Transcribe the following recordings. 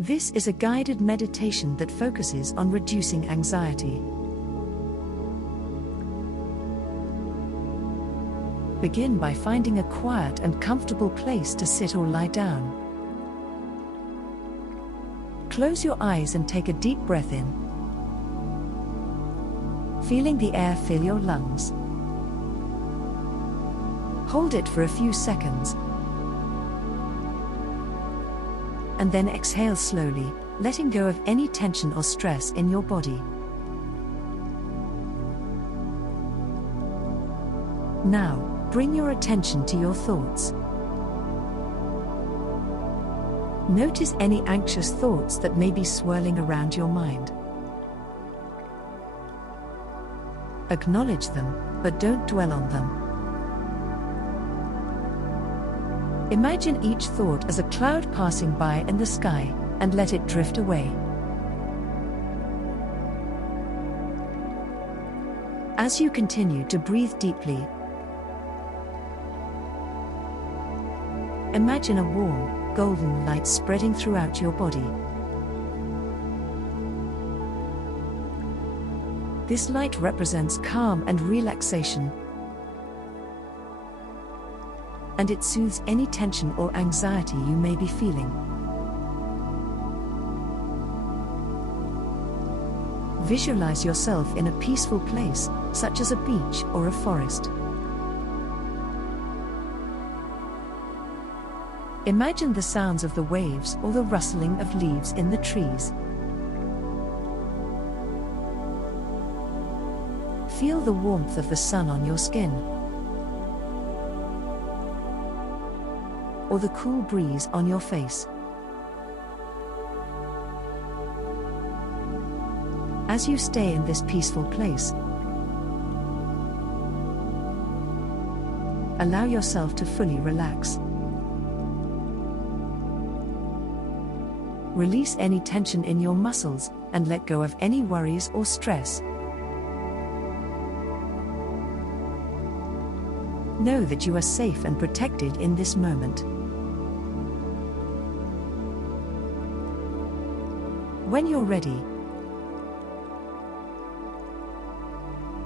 This is a guided meditation that focuses on reducing anxiety. Begin by finding a quiet and comfortable place to sit or lie down. Close your eyes and take a deep breath in, feeling the air fill your lungs. Hold it for a few seconds, and then exhale slowly, letting go of any tension or stress in your body. Now, bring your attention to your thoughts. Notice any anxious thoughts that may be swirling around your mind. Acknowledge them, but don't dwell on them. Imagine each thought as a cloud passing by in the sky, and let it drift away. As you continue to breathe deeply, imagine a warm, golden light spreading throughout your body. This light represents calm and relaxation, and it soothes any tension or anxiety you may be feeling. Visualize yourself in a peaceful place, such as a beach or a forest. Imagine the sounds of the waves or the rustling of leaves in the trees. Feel the warmth of the sun on your skin, or the cool breeze on your face. As you stay in this peaceful place, allow yourself to fully relax. Release any tension in your muscles, and let go of any worries or stress. Know that you are safe and protected in this moment. When you're ready,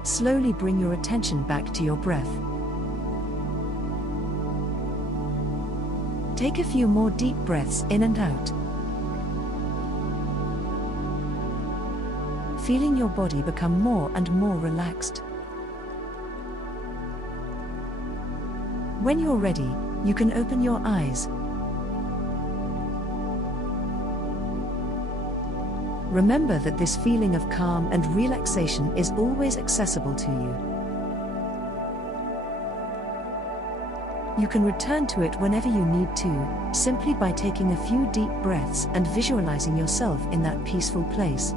slowly bring your attention back to your breath. Take a few more deep breaths in and out, feeling your body become more and more relaxed. When you're ready, you can open your eyes. Remember that this feeling of calm and relaxation is always accessible to you. You can return to it whenever you need to, simply by taking a few deep breaths and visualizing yourself in that peaceful place.